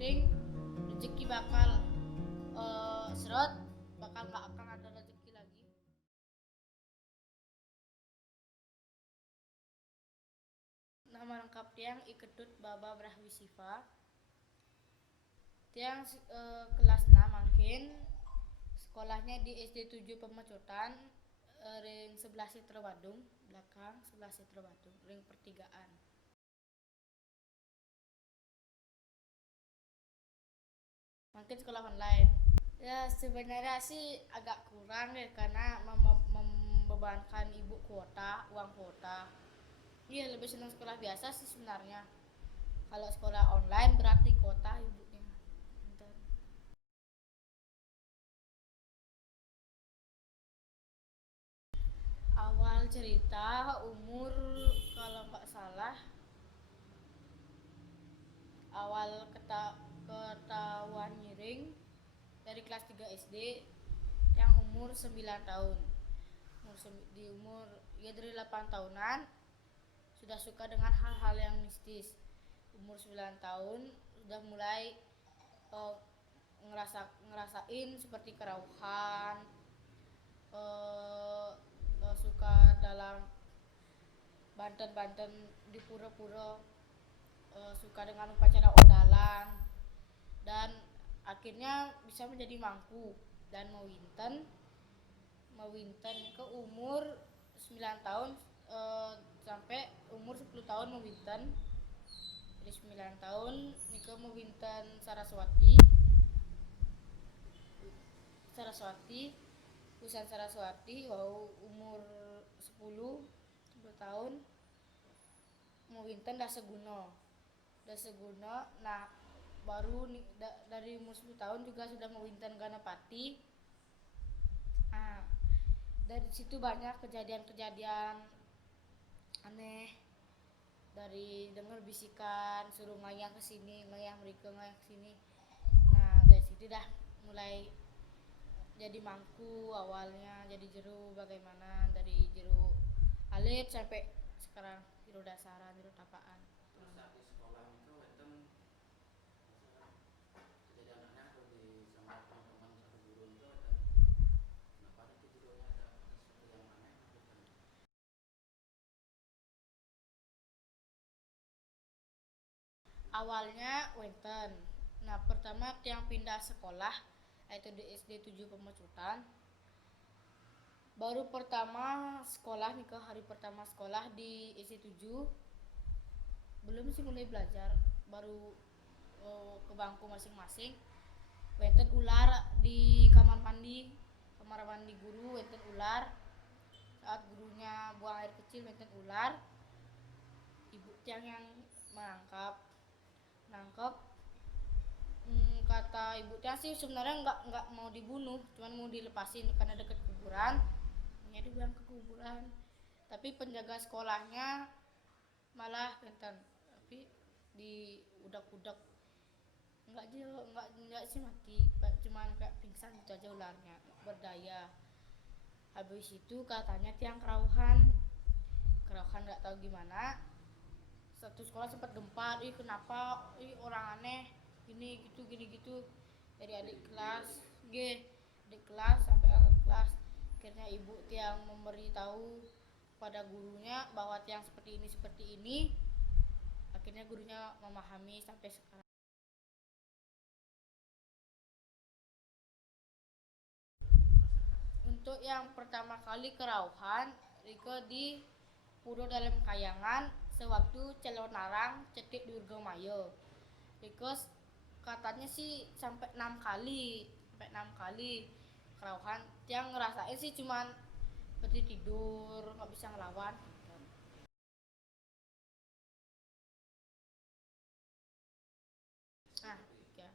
ngiring rezeki bakal seret, bakal nggak akan ada rezeki lagi. Nama lengkap Tiang Ikedut Baba Brahwisiva. Tiang kelas 6 mungkin sekolahnya di SD 7 Pemecutan, ring sebelah Sitra Badung, belakang sebelah Sitra Badung, ring pertigaan. Mungkin sekolah online. Ya sebenarnya sih agak kurang ya karena membebankan ibu kuota, uang kuota. Iya lebih senang sekolah biasa sih sebenarnya. Kalau sekolah online berarti kuota ibunya. Bentar. Awal cerita umur kalau nggak salah awal ketahuan nyiring dari kelas 3 SD yang umur 9 tahun. Di umur ya dari 8 tahunan sudah suka dengan hal-hal yang mistis. Umur 9 tahun sudah mulai uh, ngerasain seperti kerauhan, uh, suka dalam Banten-Banten di pura-pura, suka dengan upacara ondalan, dan akhirnya bisa menjadi mangku dan mewinten ke umur 9 tahun, sampai umur 10 tahun mewinten. Dari 9 tahun Nike mewinten Saraswati Usan Saraswati wow umur 10 tahun mewinten Daseguna. Nah baru dari umur 10 tahun juga sudah mewinten Ganapati. Nah dari situ banyak kejadian-kejadian aneh, dari dengar bisikan suruh ngayang ke sini, ngayang mereka ngayang ke sini. Nah dari situ dah mulai jadi mangku, awalnya jadi jeru, bagaimana dari jeru alit sampai sekarang jeru dasaran, jeru tapaan. Terus saat di sekolah itu enten kejadian aneh atau di sama teman-teman satu guru itu enten kenapa ada gurunya ada sesuatu yang aneh gitu. Awalnya wenten. Nah pertama yang pindah sekolah yaitu di SD 7 Pemecutan. Baru pertama sekolah nih, ke hari pertama sekolah di SD 7 belum sih mulai belajar, baru ke bangku masing-masing. Wenten ular di kamar mandi guru, wenten ular. Saat gurunya buang air kecil wenten ular. Ibu tiang yang menangkap. Kata ibu tiang sih sebenarnya nggak mau dibunuh, cuman mau dilepasin karena deket kuburan. Jadi bilang ke kuburan, tapi penjaga sekolahnya malah wenten tapi di udak-udak, enggak sih mati, cuman kayak pingsan gitu aja ularnya, berdaya. Habis itu katanya tiang kerauhan nggak tahu gimana, satu sekolah sempat gempar, ih kenapa, ih orang aneh gini gitu dari adik kelas sampai adik kelas. Akhirnya ibu tiang memberitahu pada gurunya bahwa tiang seperti ini. Akhirnya gurunya memahami sampai sekarang. Untuk yang pertama kali kerauhan Riko di Puro dalam kayangan sewaktu celon narang cetik Durga Mayo. Riko katanya sih sampai 6 kali kerauhan. Yang ngerasain sih cuman seperti tidur, nggak bisa ngelawan. Nah, ya.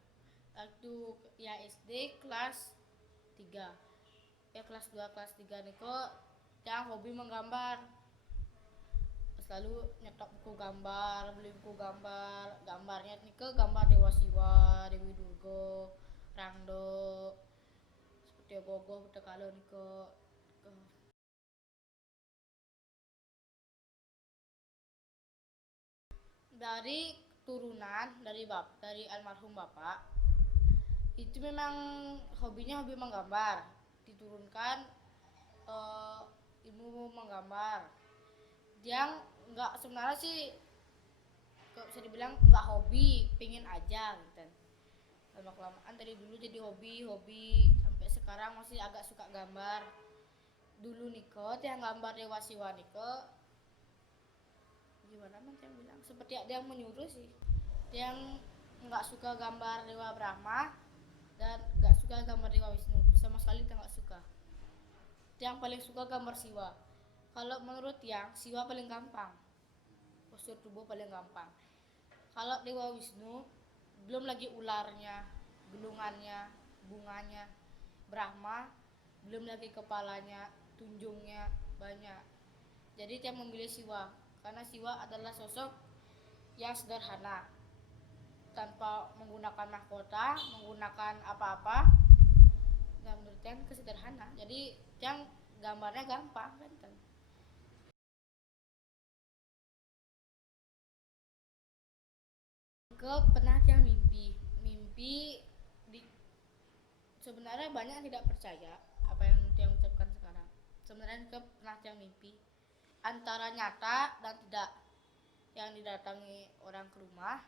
Waktu ya SD kelas 3, ya kelas 2 kelas 3 niko yang hobi menggambar, selalu nyetok buku gambar, beli buku gambar. Gambarnya niko gambar Dewa Siwa, Dewi Durga, Rangdo, seperti Gogo Betekalo niko. Dari turunan dari almarhum bapak. Itu memang hobinya hobi menggambar, diturunkan ilmu menggambar. Dia nggak, sebenarnya sih kok bisa dibilang nggak hobi, pengen aja gitu. Lama kelamaan dari dulu jadi hobi sampai sekarang masih agak suka gambar. Dulu niko yang gambar Dewa Siwa niko, gimana man yang bilang, seperti ada yang menyuruh sih. Yang nggak suka gambar Dewa Brahma dan nggak suka gambar Dewa Wisnu, sama sekali kita nggak suka. Yang paling suka gambar Siwa. Kalau menurut yang Siwa paling gampang, postur tubuh paling gampang. Kalau Dewa Wisnu belum lagi ularnya, gelungannya, bunganya. Brahma belum lagi kepalanya, tunjungnya banyak. Jadi dia memilih Siwa karena Siwa adalah sosok yang sederhana, tanpa menggunakan mahkota, menggunakan apa-apa, dan menurut dia kesederhana. Jadi yang gambarnya gampang kan. Ke pernah yang mimpi di, sebenarnya banyak yang tidak percaya apa yang dia ucapkan sekarang. Sebenarnya ke pernah yang mimpi antara nyata dan tidak, yang didatangi orang ke rumah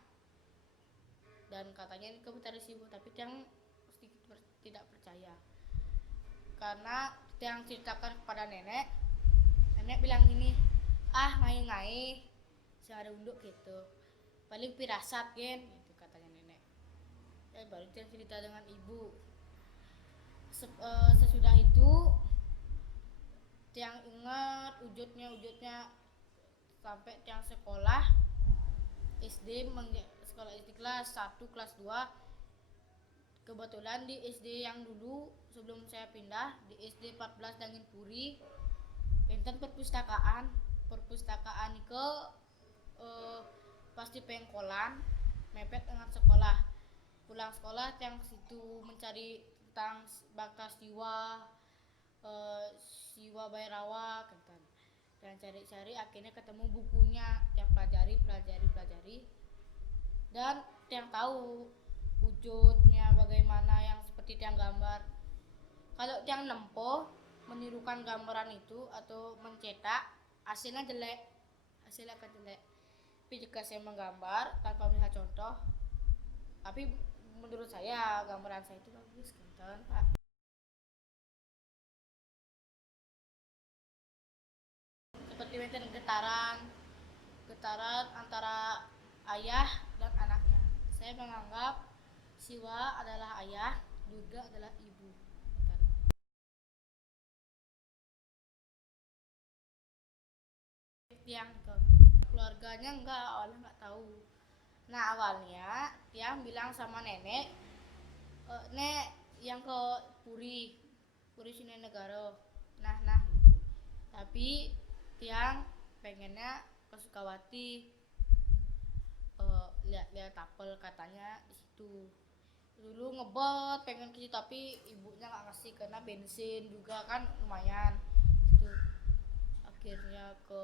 dan katanya ini kebetulan sibuk, tapi yang sedikit tidak percaya karena yang ceritakan kepada nenek bilang gini, ngai-ngai seada unduk gitu, paling pirasat kan gitu katanya nenek. Baru dia cerita dengan ibu. Sesudah itu tiang ingat wujudnya sampai tiang sekolah SD, sekolah SD kelas 1 kelas 2. Kebetulan di SD yang dulu sebelum saya pindah di SD 14 Dangin Puri, enten perpustakaan ke pasti pengkolan mepet dengan sekolah. Pulang sekolah yang situ mencari tentang bakas Siwa, Siwa Bayrawa kan. Dan cari-cari akhirnya ketemu bukunya, yang pelajari dan yang tahu wujudnya bagaimana yang seperti yang gambar. Kalau yang nempo menirukan gambaran itu atau mencetak, hasilnya akan jelek. Tapi jika saya menggambar tanpa melihat contoh, tapi menurut saya gambaran saya itu bagus kan Pak. Seperti meten getaran antara ayah dan anaknya. Saya menganggap Siwa adalah ayah, Durga adalah ibu. Yang ke keluarganya awalnya nggak tahu. Nah awalnya Tiang bilang sama nenek, nek yang ke Puri sini negara. Nah gitu. Tapi Tiang pengennya ke Sukawati, lihat tapel katanya di situ. Dulu ngebet pengen ke situ tapi ibunya nggak ngasih karena bensin juga kan lumayan. Itu akhirnya ke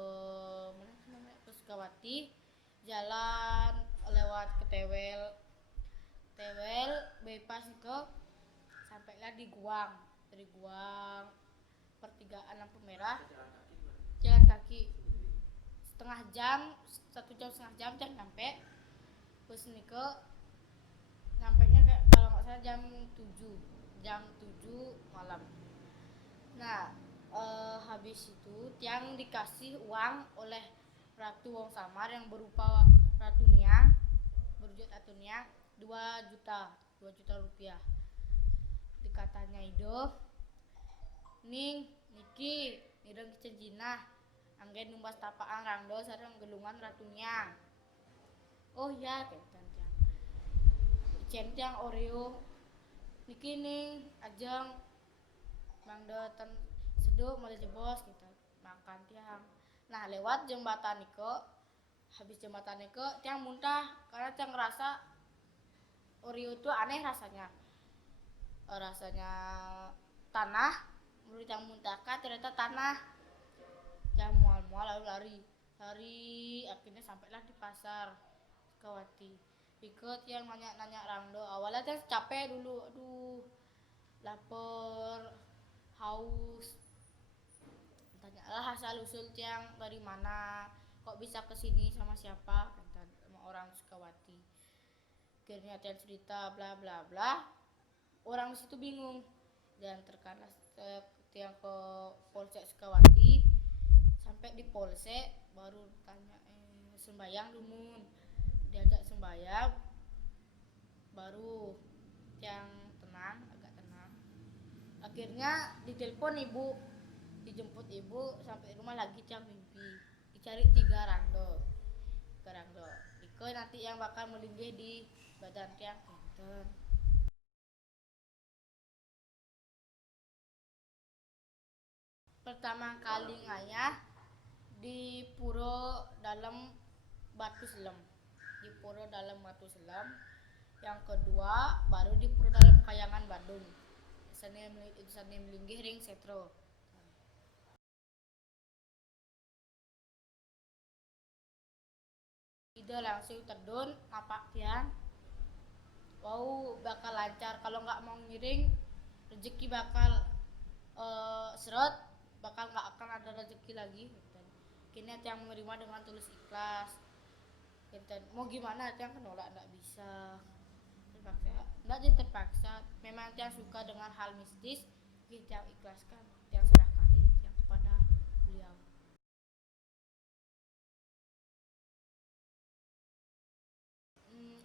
mana, ke Sukawati, jalan lewat ke Tewel bypass ke sampailah di Guang. Dari Guang pertigaan lampu merah, jalan kaki setengah jam, 1 jam setengah jam nyampe. Terus nih ke nyampainya kayak kalau nggak salah jam 7 malam. Nah habis itu Tiang dikasih uang oleh Ratu Wong Samar yang berupa Ratu Niang, berwujud Ratu Niang, 2 juta rupiah. Dikatanya itu ning niki nireng cenjinah anggen numbas tapaan rangdo sareng gelungan Ratu Niang. Oh ya ketan Tiang Oreo niki ning ajeng mangdo ten seduk mulai jebos gitu makan Tiang. Nah lewat jembatan niko, habis jembatan niko Tiang muntah karena Tiang ngerasa Oreo itu aneh rasanya tanah. Menurut Tiang muntahkan ternyata tanah. Tiang mual lalu lari akhirnya sampailah di pasar Sekawati. Ikut yang nanya-nanya rangdo. Awalnya kan capek dulu, aduh, lapar, haus. Tanyalah asal usul tiang dari mana, kok bisa kesini sama siapa, kata sama orang Sukawati. Akhirnya tiang cerita bla bla bla. Orang di situ bingung dan terkena tiang ke Polsek Sukawati. Sampai di Polsek baru tanya sembayang dulu, diajak sembayang baru yang tenang, agak tenang. Akhirnya ditelepon ibu, dijemput ibu sampai rumah lagi yang mimpi, dicari 3 rangdo. Iko nanti yang bakal melinggih di badan tiang enten. Pertama kali ngayah di puro dalam batu selam, di puro dalam batu selam. Yang kedua baru di puro dalam Kayangan Bandung, sana melinggih ring setro. Ide langsung terdun napak tiang, wow bakal lancar, kalau nggak mau ngiring rezeki bakal seret, bakal nggak akan ada rezeki lagi. Kini tiang menerima dengan tulus ikhlas. Mau gimana tiang menolak nggak bisa, terpaksa nggak jadi terpaksa, memang tiang suka dengan hal mistis, tiang ikhlaskan, tiang serahkan diri tiang kepada beliau.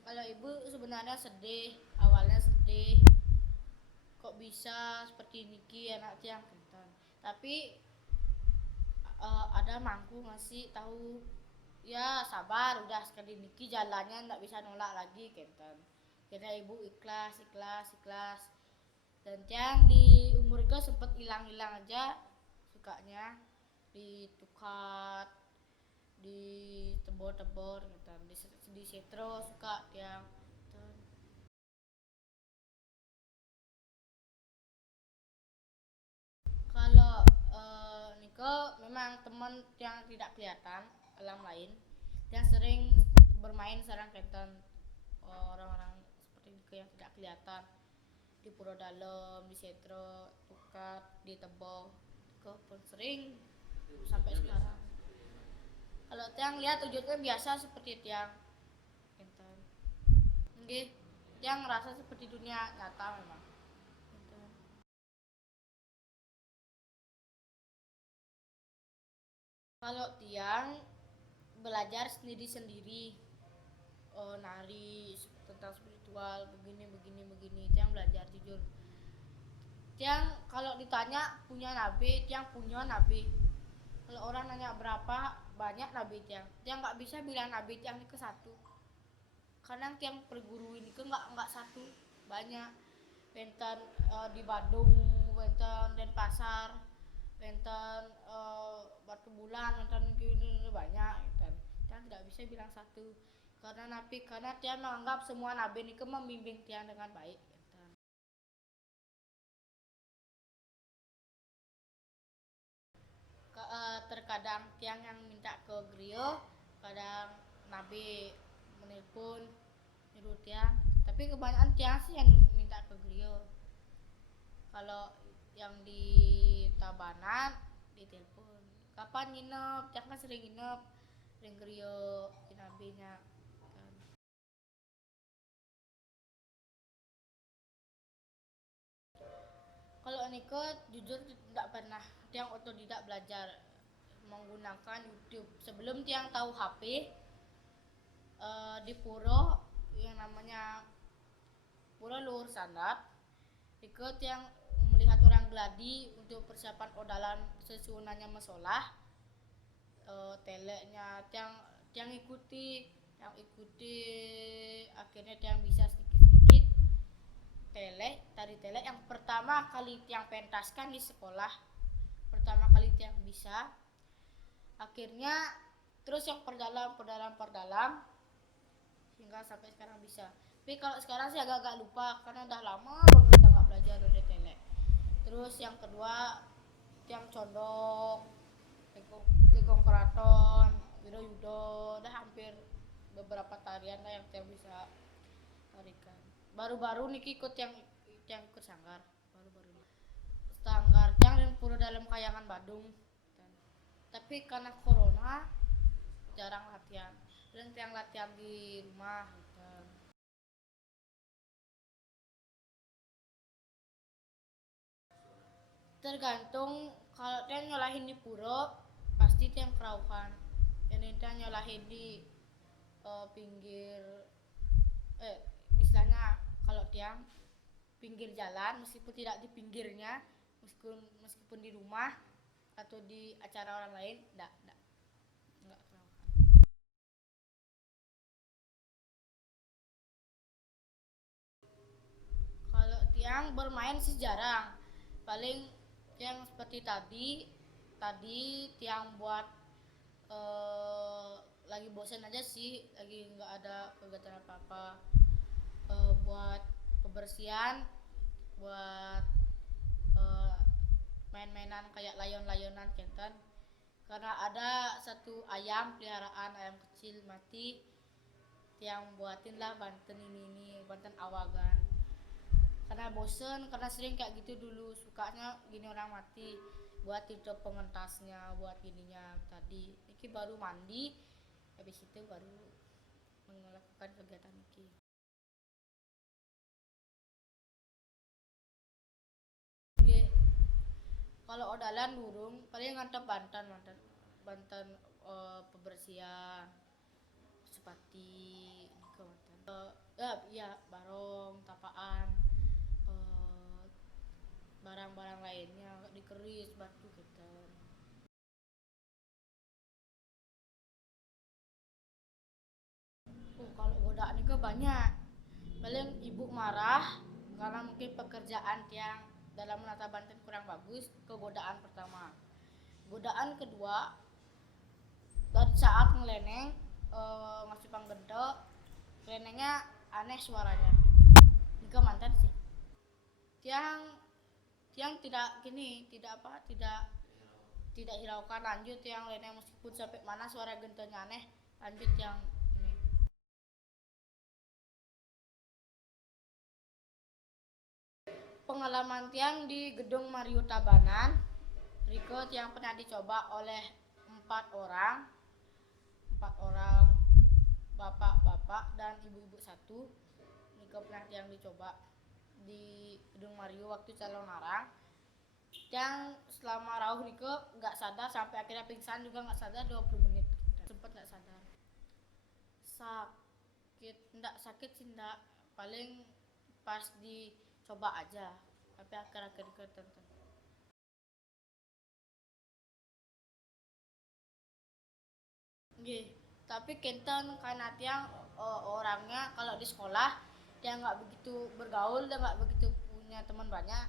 Kalau ibu sebenarnya sedih, awalnya sedih, kok bisa seperti niki anak tiang kenten. Tapi ada mangku ngasih tahu, ya sabar, udah sekali niki jalannya nggak bisa nolak lagi kenten. Karena ibu ikhlas, ikhlas, ikhlas. Dan tiang di umur itu sempet hilang-hilang aja sukanya, ditukat, ditebor-tebor gitu, di setro suka tiang. Kalau Niko memang teman yang tidak kelihatan, alam lain, yang sering bermain sarang kenten, orang-orang seperti Niko yang tidak kelihatan di puro dalam, di setro, tukat, di tebong, Niko pun sering sampai sekarang. Kalau tiang lihat wujudnya biasa seperti tiang kenten. Nggih, tiang ngerasa seperti dunia nyata memang. Kalau tiang belajar sendiri-sendiri, nari tentang spiritual begini begini begini, tiang belajar jujur. Tiang kalau ditanya punya nabi, tiang punya nabi. Kalau orang nanya berapa banyak nabi tiang nggak bisa bilang nabi tiang ini ke satu. Kadang tiang perguru ini ke nggak satu, banyak. Wenten di Bandung, wenten Denpasar, wenten Batu Bulan, wenten ini banyak. Wenten tiang tidak bisa bilang satu. Karena tiang menganggap semua nabi ini membimbing tiang dengan baik. Terkadang tiang yang minta ke griyo, kadang nabi menelpon nyuruh tiang, tapi kebanyakan tiang sih yang minta ke griyo. Kalau yang di Tabanan ditelepon, kapan nginep, tiang kan sering nginep sering griyo di nabinya kan. Kalau Niko jujur tidak pernah, tiang otodidak belajar menggunakan YouTube. Sebelum tiang tahu HP, di puro yang namanya Puro Luhur Sandat, ikut yang melihat orang gladi untuk persiapan odalan sesunannya masalah, teleknya tiang ikuti, akhirnya tiang bisa sedikit-sedikit tari telek yang pertama kali tiang pentaskan di sekolah, pertama kali tiang bisa, akhirnya terus yang perdalam hingga sampai sekarang bisa. Tapi kalau sekarang sih agak-agak lupa karena udah lama banget udah nggak belajar dari telek. Terus yang kedua tiang condong, legong keraton, Wiroyudo, udah hampir beberapa tarian lah yang tiang bisa tarikan. Baru-baru niki ikut yang ikut sanggar baru-baru ini. Sanggar yang pura dalam kayangan Badung. Tapi karena corona jarang latihan dan tiang latihan di rumah gitu. Tergantung kalau dia nyolahin di pura pasti tiang keraukan. Yang dia nyolahin di pinggir istilahnya kalau tiang pinggir jalan meskipun tidak di pinggirnya meskipun di rumah atau di acara orang lain enggak keraukan. Kalau tiang bermain sih jarang, paling yang seperti tadi tiang buat lagi bosan aja sih, lagi nggak ada kegiatan apa-apa, buat kebersihan, buat main-mainan kayak layon-layonan kenten. Karena ada satu ayam peliharaan, ayam kecil mati, yang buatin lah Banten ini Banten awagan. Karena bosen, karena sering kayak gitu dulu, sukanya gini orang mati, buat itu pengentasnya, buat gininya tadi. Iki baru mandi, habis itu baru melakukan kegiatan iki. Kalau odalan durung, paling ngantep Banten pembersihan sepati ke Banten. Ya barong, tapaan, barang-barang lainnya dikeris batu gitu. Kalau godaan itu banyak. Paling ibu marah karena mungkin pekerjaan yang dalam menata Banten kurang bagus, ke godaan pertama. Godaan kedua, dari saat ngeleneng ngasih panggendo, ngelenengnya aneh suaranya. Ini ke mantan sih. Tiang tiang tidak gini, tidak hiraukan, lanjut yang leneng meskipun sampai mana suara gentonya aneh, lanjut yang ini. Pengalaman tiang di gedung Mario Tabanan, berikut yang pernah dicoba oleh empat orang bapak-bapak dan ibu-ibu satu. Ini pernah tiang dicoba di gedung Mario waktu calon narang. Yang selama rauh Rike nggak sadar sampai akhirnya pingsan juga nggak sadar 20 menit. Sempet nggak sadar. Nggak sakit sih nggak, paling pas dicoba aja tapi akhir-akhir tertentu. Gih, tapi kenten karena tiang orangnya kalau di sekolah dia nggak begitu bergaul, dia nggak begitu punya teman banyak.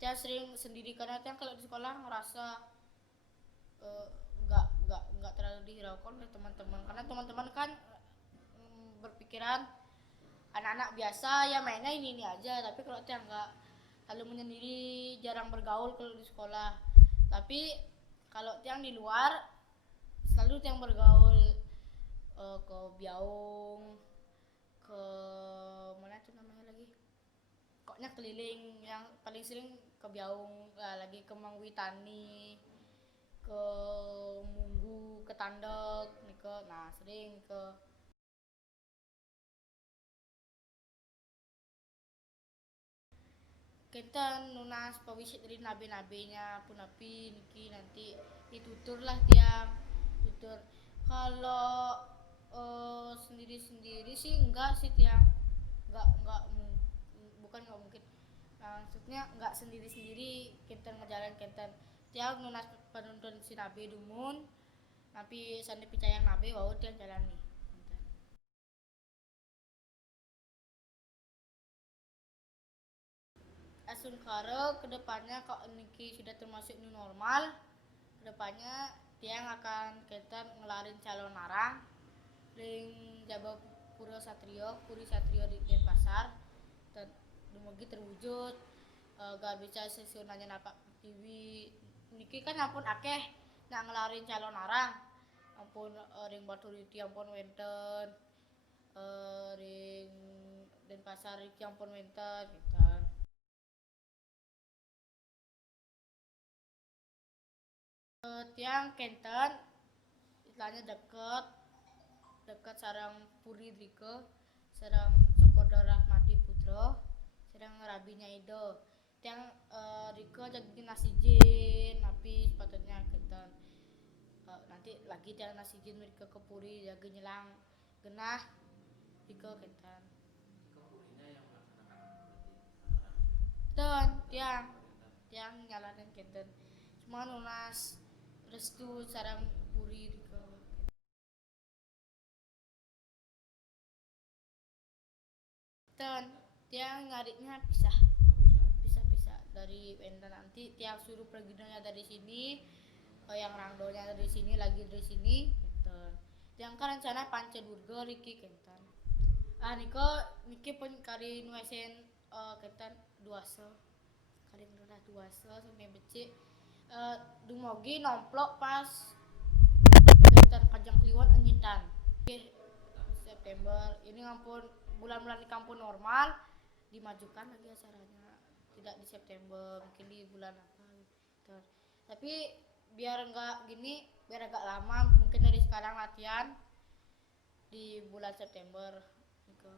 Dia sering sendiri karena tiang kalau di sekolah ngerasa nggak terlalu dihiraukan oleh teman-teman, karena teman-teman kan berpikiran anak-anak biasa ya mainnya ini aja, tapi kalau tiang nggak, lalu menyendiri, jarang bergaul kalau di sekolah. Tapi kalau tiang di luar selalu tiang bergaul, ke Biaung, ke mana tuh namanya lagi, pokoknya keliling, yang paling sering ke Biaung, lagi ke Mangwitani, ke Munggu, ke Tandek, nah sering ke kita nunas pawisit dari nabe-nabenya pun api niki nanti ditutur lah tiang tutur. Kalau sendiri-sendiri sih enggak sih tiang, enggak bukan enggak mungkin, maksudnya enggak sendiri-sendiri kita ngejalan kita tiang nunas penuntun si nabe dumun tapi sandi picayang nabe wau tiang jalan nih. Asun kare kedepannya kok niki sudah termasuk new normal, kedepannya tiang akan kita ngelarin calon narang ring Jaba Puri Satrio di Denpasar dan dumugi terwujud, gak bisa sesunanya napak TV niki kan ampun akeh nak ngelarin calon narang, ampun ring Batu Riti ampun wenten ring Denpasar iki ampun wenten gitu. Tiang Kenten istilahnya deket sarang Puri Drike sarang Cokodo Rahmati Putra sarang Rabinya Ido tiang Rike jadi nasijin tapi sepatutnya Kenten nanti lagi tiang nasijin Rike ke Puri jadi nyelang genah Rike Kenten Kepurinya yang melaksanakan berarti dan tiang nyalain Kenten cuma lunas restu sarang Puri Rike dan tiang nyarinya pisah dari Wenda nanti tiang suruh perginya dari sini yang rangdonya dari sini lagi dari sini kenten tiang kan rencana Pancadurga Riki kenten niki pun kari nuesen kenten duase kari ngerendah duase sampai becik dumogi nomplok pas kenten Kajang Kliwon enyitan September ini ngampun bulan-bulan di kampung normal dimajukan lagi acaranya tidak di September mungkin di bulan apa gitu. Tapi biar agak lama mungkin dari sekarang latihan di bulan September gitu.